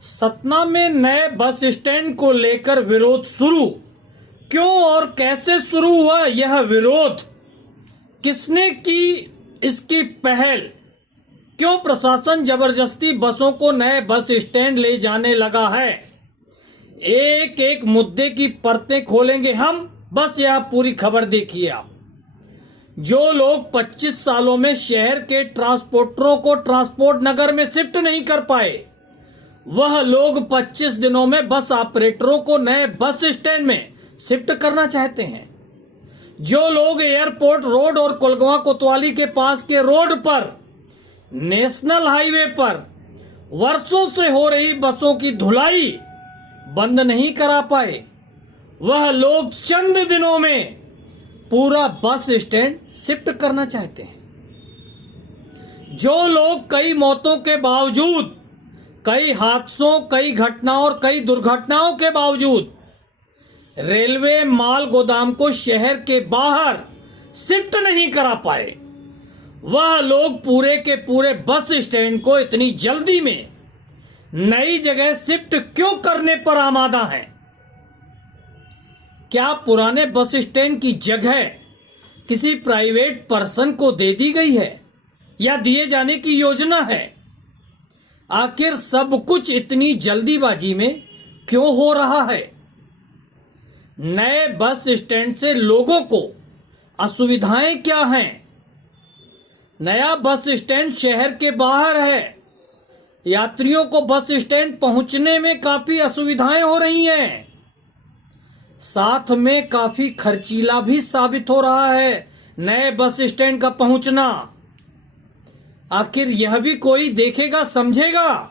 सतना में नए bus stand को लेकर विरोध शुरू। क्यों और कैसे शुरू हुआ यह विरोध? किसने की इसकी पहल? क्यों प्रशासन जबरदस्ती बसों को नए बस स्टैंड ले जाने लगा है? एक एक मुद्दे की परतें खोलेंगे हम। बस यह पूरी खबर देखिए आप। जो लोग 25 सालों में शहर के ट्रांसपोर्टरों को ट्रांसपोर्ट नगर में शिफ्ट नहीं कर पाए, वह लोग 25 दिनों में बस ऑपरेटरों को नए बस स्टैंड में शिफ्ट करना चाहते हैं। जो लोग एयरपोर्ट रोड और कोलगवा कोतवाली के पास के रोड पर नेशनल हाईवे पर वर्षों से हो रही बसों की धुलाई बंद नहीं करा पाए, वह लोग चंद दिनों में पूरा बस स्टैंड शिफ्ट करना चाहते हैं। जो लोग कई मौतों के बावजूद, कई हादसों, कई घटनाओं और कई दुर्घटनाओं के बावजूद रेलवे माल गोदाम को शहर के बाहर शिफ्ट नहीं करा पाए, वह लोग पूरे के पूरे बस स्टैंड को इतनी जल्दी में नई जगह शिफ्ट क्यों करने पर आमादा हैं? क्या पुराने बस स्टैंड की जगह किसी प्राइवेट पर्सन को दे दी गई है या दिए जाने की योजना है? आखिर सब कुछ इतनी जल्दीबाजी में क्यों हो रहा है? नए बस स्टैंड से लोगों को असुविधाएं क्या हैं? नया बस स्टैंड शहर के बाहर है। यात्रियों को बस स्टैंड पहुंचने में काफी असुविधाएं हो रही हैं। साथ में काफी खर्चीला भी साबित हो रहा है नए बस स्टैंड का पहुंचना। आखिर यह भी कोई देखेगा, समझेगा?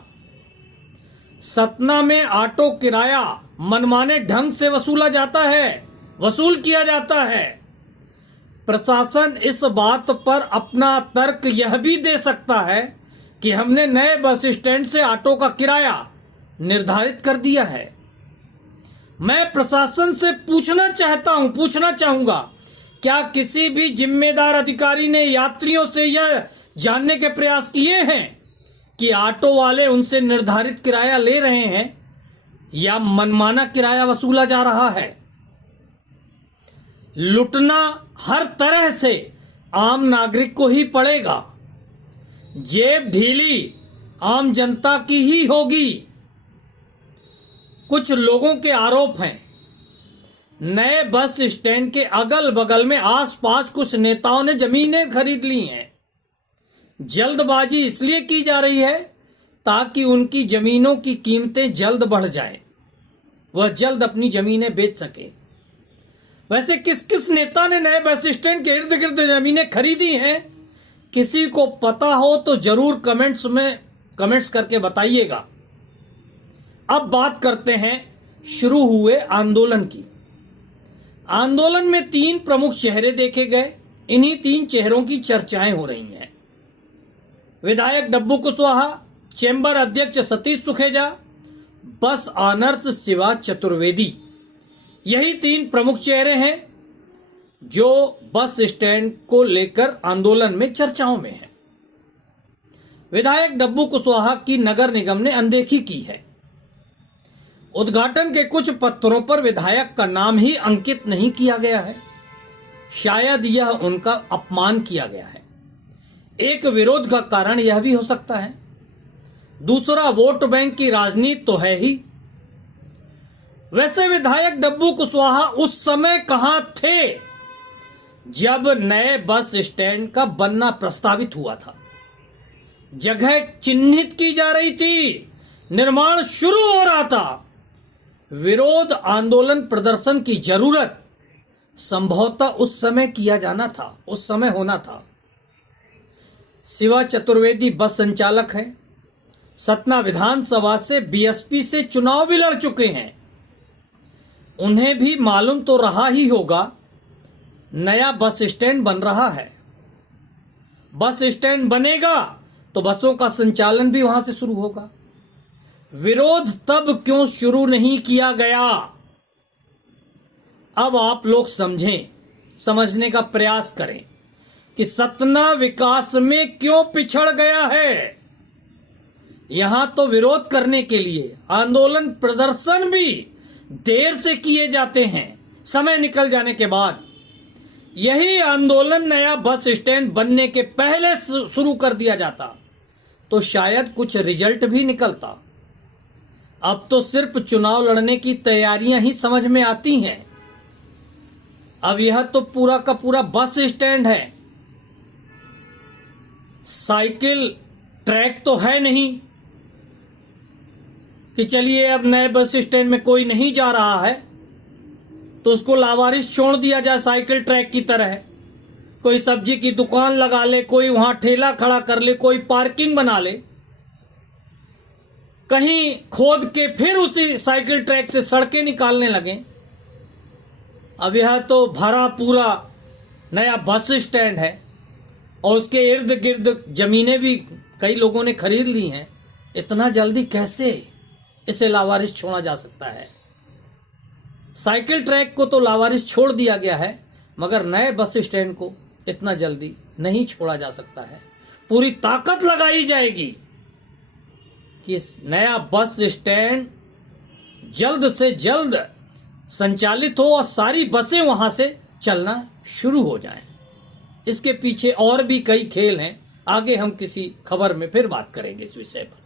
सतना में ऑटो किराया मनमाने ढंग से वसूल किया जाता है। प्रशासन इस बात पर अपना तर्क यह भी दे सकता है कि हमने नए बस स्टैंड से ऑटो का किराया निर्धारित कर दिया है। मैं प्रशासन से पूछना चाहूंगा, क्या किसी भी जिम्मेदार अधिकारी ने यात्रियों से यह जानने के प्रयास किए हैं कि ऑटो वाले उनसे निर्धारित किराया ले रहे हैं या मनमाना किराया वसूला जा रहा है? लुटना हर तरह से आम नागरिक को ही पड़ेगा। जेब ढीली आम जनता की ही होगी। कुछ लोगों के आरोप हैं, नए बस स्टैंड के अगल बगल में आसपास कुछ नेताओं ने जमीनें खरीद ली हैं। जल्दबाजी इसलिए की जा रही है ताकि उनकी जमीनों की कीमतें जल्द बढ़ जाएं, वह जल्द अपनी जमीनें बेच सके। वैसे किस किस नेता ने नए बस स्टैंड के इर्द गिर्द जमीनें खरीदी हैं? किसी को पता हो तो जरूर कमेंट्स करके बताइएगा। अब बात करते हैं शुरू हुए आंदोलन की। आंदोलन में 3 प्रमुख चेहरे देखे गए। इन्हीं 3 चेहरों की चर्चाएं हो रही हैं। विधायक डब्बू कुशवाहा, चेंबर अध्यक्ष सतीश सुखेजा, बस ऑनर्स शिवा चतुर्वेदी, यही 3 प्रमुख चेहरे हैं जो बस स्टैंड को लेकर आंदोलन में चर्चाओं में हैं। विधायक डब्बू कुशवाहा की नगर निगम ने अनदेखी की है। उद्घाटन के कुछ पत्थरों पर विधायक का नाम ही अंकित नहीं किया गया है। शायद यह उनका अपमान किया गया है। एक विरोध का कारण यह भी हो सकता है। दूसरा, वोट बैंक की राजनीति तो है ही। वैसे विधायक डब्बू कुशवाहा उस समय कहां थे जब नए बस स्टैंड का बनना प्रस्तावित हुआ था? जगह चिन्हित की जा रही थी, निर्माण शुरू हो रहा था। विरोध आंदोलन प्रदर्शन की जरूरत संभवतः उस समय किया जाना था, उस समय होना था। शिवा चतुर्वेदी बस संचालक हैं। सतना विधानसभा से बीएसपी से चुनाव भी लड़ चुके हैं। उन्हें भी मालूम तो रहा ही होगा नया बस स्टैंड बन रहा है। बस स्टैंड बनेगा तो बसों का संचालन भी वहां से शुरू होगा। विरोध तब क्यों शुरू नहीं किया गया? अब आप लोग समझने का प्रयास करें कि सतना विकास में क्यों पिछड़ गया है। यहां तो विरोध करने के लिए आंदोलन प्रदर्शन भी देर से किए जाते हैं, समय निकल जाने के बाद। यही आंदोलन नया बस स्टैंड बनने के पहले शुरू कर दिया जाता तो शायद कुछ रिजल्ट भी निकलता। अब तो सिर्फ चुनाव लड़ने की तैयारियां ही समझ में आती हैं। अब यह तो पूरा का पूरा बस स्टैंड है, साइकिल ट्रैक तो है नहीं कि चलिए अब नए बस स्टैंड में कोई नहीं जा रहा है तो उसको लावारिस छोड़ दिया जाए साइकिल ट्रैक की तरह। कोई सब्जी की दुकान लगा ले, कोई वहां ठेला खड़ा कर ले, कोई पार्किंग बना ले, कहीं खोद के फिर उसी साइकिल ट्रैक से सड़कें निकालने लगे। अब यह तो भरा पूरा नया बस स्टैंड है और उसके इर्द गिर्द जमीनें भी कई लोगों ने खरीद ली हैं। इतना जल्दी कैसे इसे लावारिस छोड़ा जा सकता है? साइकिल ट्रैक को तो लावारिस छोड़ दिया गया है, मगर नए बस स्टैंड को इतना जल्दी नहीं छोड़ा जा सकता है। पूरी ताकत लगाई जाएगी कि इस नया बस स्टैंड जल्द से जल्द संचालित हो और सारी बसें वहां से चलना शुरू हो जाएं। इसके पीछे और भी कई खेल हैं, आगे हम किसी खबर में फिर बात करेंगे इस विषय पर।